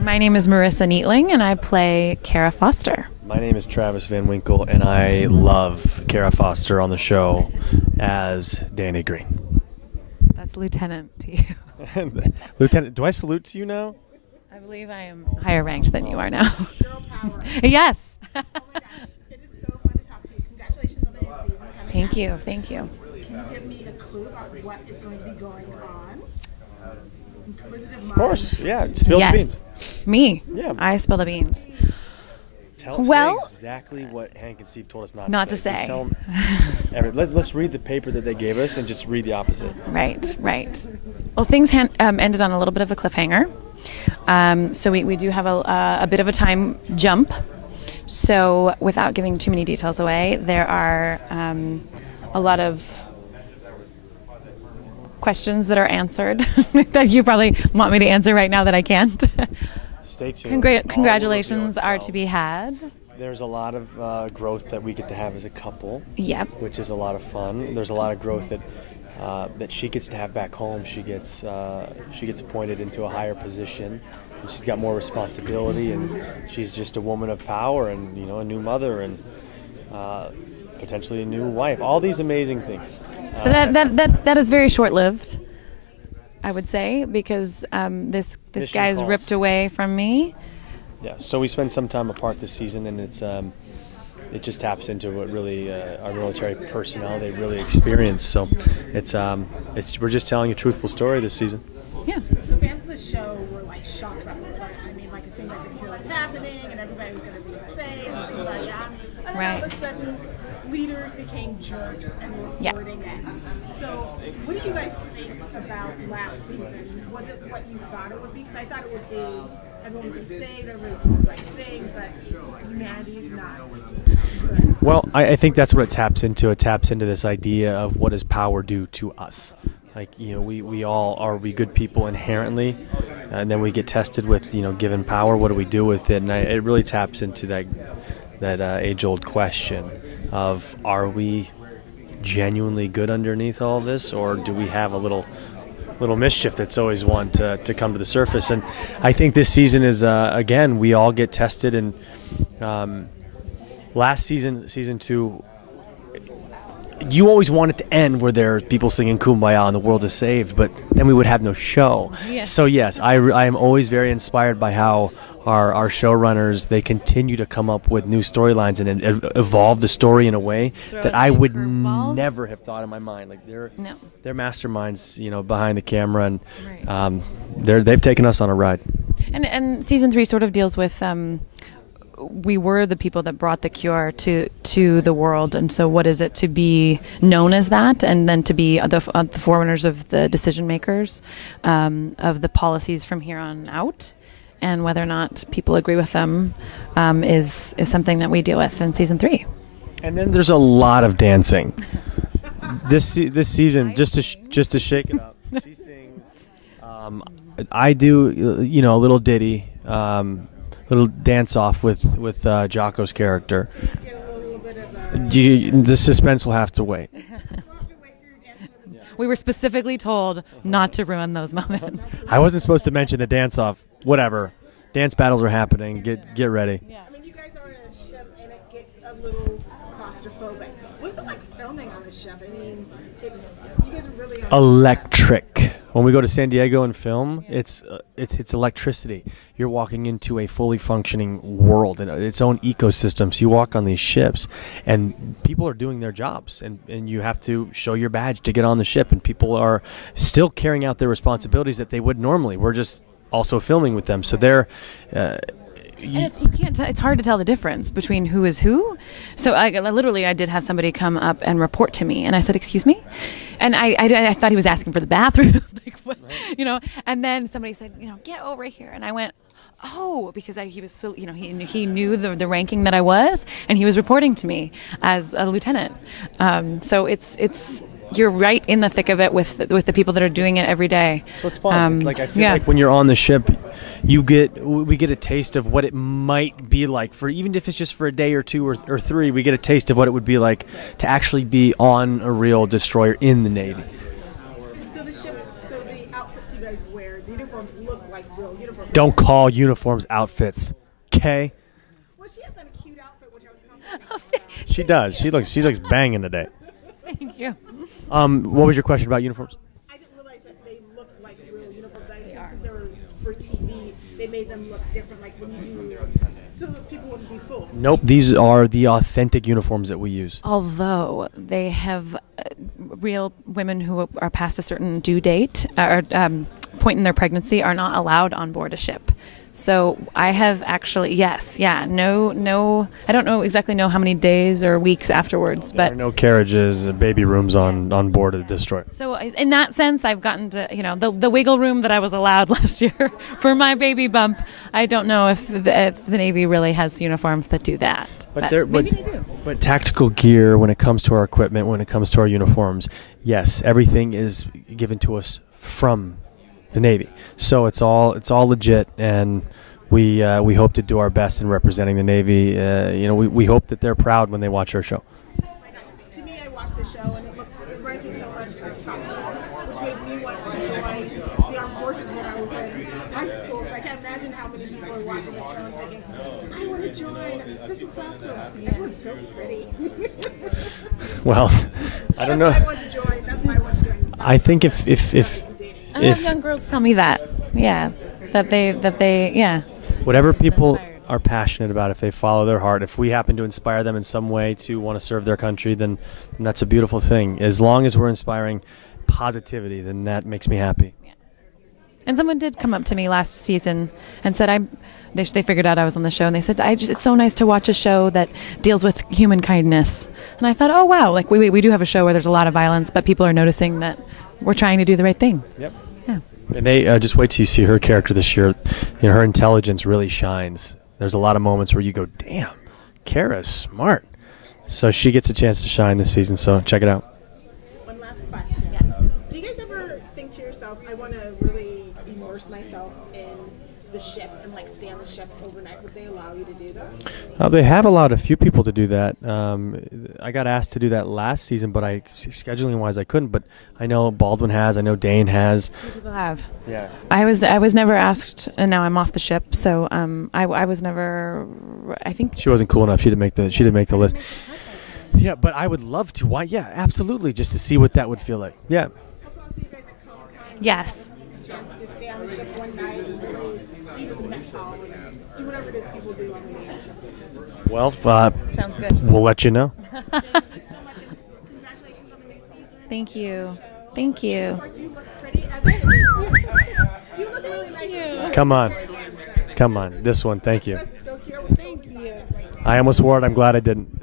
My name is Marissa Neitling, and I play Kara Foster. My name is Travis Van Winkle, and I love Kara Foster on the show as Danny Green. That's Lieutenant to you. Lieutenant, do I salute to you now? I believe I am higher ranked than you are now. Girl power. Yes. Oh my gosh, it is so fun to talk to you. Congratulations on the new season. Thank you. Thank you. Can you give me a clue about what is going to be going on? Of course, yeah. Spill the beans. Me. Yeah. I spill the beans. Say Well, exactly what Hank and Steve told us not to Just say. tell them let's read the paper that they gave us and just read the opposite. Right. Well, things ended on a little bit of a cliffhanger. So we do have a bit of a time jump. So without giving too many details away, there are a lot of questions that are answered that you probably want me to answer right now that I can't. Stay tuned. Congratulations are to be had. There's a lot of growth that we get to have as a couple. Yep. Which is a lot of fun. There's a lot of growth that she gets to have back home. She gets appointed into a higher position. And she's got more responsibility, and she's just a woman of power, and a new mother, and potentially a new wife. All these amazing things. That is very short-lived, I would say, because this guy's calls. ripped away from me. Yeah. So we spend some time apart this season, and it just taps into what really our military personnel they really experience. So we're just telling a truthful story this season. Yeah. So fans of the show were like shocked about this. It seemed like the cure was happening and everybody was going to be safe. And then all of a sudden, leaders became jerks and were reporting it. So what do you guys think about last season? Was it what you thought it would be? Because I thought it would be everyone would be safe, everyone would do the right thing, but humanity is not good. Well, I think that's what it taps into. It taps into this idea of what does power do to us. Like, we all are we good people inherently, and then we get tested with, given power, what do we do with it? And it really taps into that age-old question of, are we genuinely good underneath all this, or do we have a little mischief that's always one to come to the surface? And I think this season is, again, we all get tested. And last season 2, you always want it to end where there are people singing Kumbaya and the world is saved, but then we would have no show. Yeah. So yes, I am always very inspired by how our showrunners, they continue to come up with new storylines and evolve the story in a way that I would never have thought in my mind. Like they're masterminds, behind the camera, and they've taken us on a ride. And season 3 sort of deals with we were the people that brought the cure to the world, and so what is it to be known as that, and then to be the forerunners of the decision makers of the policies from here on out, and whether or not people agree with them is something that we deal with in season 3. And then there's a lot of dancing. This season, just to shake it up, she sings. I do a little ditty. Little dance off with Jocko's character. The suspense will have to wait. We were specifically told not to ruin those moments. I wasn't supposed to mention the dance off. Whatever. Dance battles are happening. Get ready. Yeah. You guys are in a ship and it gets a little claustrophobic. What's it like filming on the ship? You guys are really electric. When we go to San Diego and film, it's electricity. You're walking into a fully functioning world and its own ecosystem. So you walk on these ships, and people are doing their jobs, and you have to show your badge to get on the ship, and people are still carrying out their responsibilities that they would normally. We're just also filming with them, so they're. It's hard to tell the difference between who is who. So I did have somebody come up and report to me, and I said, "Excuse me," and I thought he was asking for the bathroom, like what, And then somebody said, "Get over here," and I went, "Oh," because he was so, he knew the ranking that I was, and he was reporting to me as a lieutenant. So it's. You're right in the thick of it with the people that are doing it every day. So it's fun. I feel like when you're on the ship, we get a taste of what it might be like for, even if it's just for a day or 2 or 3, we get a taste of what it would be like to actually be on a real destroyer in the Navy. So the outfits you guys wear, the uniforms look like real uniforms. Don't call uniforms outfits, okay? Well, she has on a cute outfit, which I was complimenting. She does. She looks banging today. Thank you. What was your question about uniforms? I didn't realize that they looked like real uniforms. I assumed since they were for TV, they made them look different, like when you do, so that people wouldn't be fooled. Nope. These are the authentic uniforms that we use. Although they have real women who are past a certain due date or point in their pregnancy are not allowed on board a ship. So I have actually, no, I don't exactly know how many days or weeks afterwards, There but are no carriages, baby rooms on board a destroyer. so in that sense, I've gotten to, the wiggle room that I was allowed last year for my baby bump. I don't know if the Navy really has uniforms that do that. But maybe they do. But tactical gear, when it comes to our equipment, when it comes to our uniforms, yes, everything is given to us from the Navy. So it's all legit, and we hope to do our best in representing the Navy. We hope that they're proud when they watch our show. Oh my gosh. To me, I watched the show, and it reminds me so much of Top Gun, which made me want to join the armed forces when I was in high school. So I can't imagine how many people are watching the show and thinking, I want to join. This looks awesome. Everyone's so pretty. Well, I don't know. That's why I want to join. That's why I want to join. I think if I have young girls tell me that. Yeah. That they yeah. whatever people are passionate about, if they follow their heart, if we happen to inspire them in some way to want to serve their country, then that's a beautiful thing. As long as we're inspiring positivity, then that makes me happy. Yeah. And someone did come up to me last season and said they figured out I was on the show, and they said it's so nice to watch a show that deals with human kindness. And I thought, oh wow, like we do have a show where there's a lot of violence, but people are noticing that we're trying to do the right thing. Yep. Yeah. And they just wait till you see her character this year. Her intelligence really shines. There's a lot of moments where you go, damn, Kara's smart. So she gets a chance to shine this season, so check it out. One last question. Yes. Do you guys ever think to yourselves, I want to really immerse myself in the ship and like stay on the ship overnight? Would they allow you to do that? They have allowed a few people to do that. I got asked to do that last season, but scheduling-wise I couldn't. But I know Baldwin has. I know Dane has. People have. Yeah. I was never asked, and now I'm off the ship. So I was never. I think She wasn't cool enough. She didn't make the list. Yeah, but I would love to. Why? Yeah, absolutely. Just to see what that would feel like. Yeah. How can I see you guys at Comic-Con? yes. Chance to stay on the ship one night and really eat at the mess hall and do whatever it is people do on the Navy ships. Well, Sounds good. we'll let you know. Thank you so much, and congratulations on the new season. Thank you. Thank you. Of course, you look pretty as always. You look really nice too. Come on. Come on. This one. Thank you. So here, Thank you. I almost wore it. I'm glad I didn't.